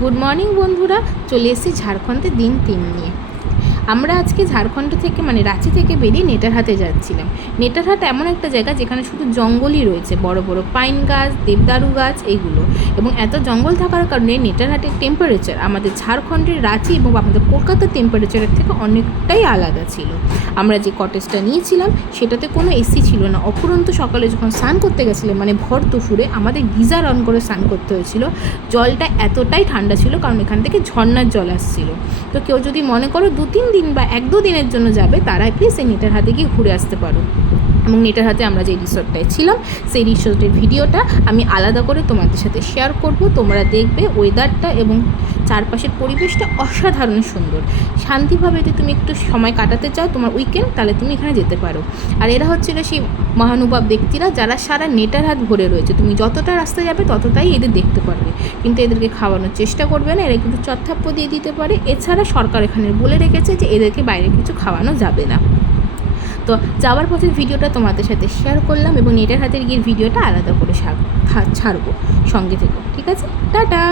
Good morning বন্ধুরা, চলে এসেছি ঝাড়খণ্ডে দিন 3 নিয়ে। আমরা আজকে ঝাড়খণ্ড থেকে রাঁচি থেকে বেরিয়ে নেটারহাটে যাচ্ছিলাম। নেটারহাট এমন একটা জায়গা যেখানে শুধু জঙ্গলই রয়েছে, বড় বড় পাইন গাছ, দেবদারু গাছ এইগুলো। এবং এত জঙ্গল থাকার কারণে নেটারহাটের টেম্পারেচার আমাদের ঝাড়খণ্ডের রাঁচি এবং আমাদের কলকাতার টেম্পারেচারের থেকে অনেকটাই আলাদা ছিল। আমরা যে কটেজটা নিয়েছিলাম সেটাতে কোনো এসি ছিল না। অফুরন্ত সকালে যখন স্নান করতে গেছিলাম, ভর দুপুরে আমাদের গিজার অন করে স্নান করতে হয়েছিল। জলটা এতটাই ঠান্ডা ছিল কারণ এখান থেকে ঝর্নার জল আসছিল। তো কেউ যদি মনে করো 2-3 দিন বা 1-2 দিনের জন্য যাবে, তারা প্লিজ এই নেটারহাটে গিয়ে ঘুরে আসতে পারো। এবং নেটারহাটে আমরা যে রিসোর্টটায় ছিলাম, সেই রিসোর্টের ভিডিওটা আমি আলাদা করে তোমাদের সাথে শেয়ার করব। তোমরা দেখবে ওয়েদারটা এবং চারপাশের পরিবেশটা অসাধারণ সুন্দর। শান্তিভাবে যদি তুমি একটু সময় কাটাতে চাও তোমার উইকেন্ড, তাহলে তুমি এখানে যেতে পারো। আর এরা হচ্ছিল সেই মহানুভব ব্যক্তিরা যারা সারা নেটারহাট ভরে রয়েছে। তুমি যতটা রাস্তা যাবে ততটাই এদের দেখতে পারবে, কিন্তু এদেরকে খাওয়ানোর চেষ্টা করবে না। এরা কিন্তু চত্থাপ্য দিয়ে দিতে পারে। এছাড়া সরকার এখানে বলে রেখেছে যে এদেরকে বাইরে কিছু খাওয়ানো যাবে না। তো যাওয়ার পথের ভিডিওটা তোমাদের সাথে শেয়ার করলাম এবং নেটারহাটের গিয়ে ভিডিওটা আলাদা করে ছাড়বো। সঙ্গে থেকো, ঠিক আছে? টাটা।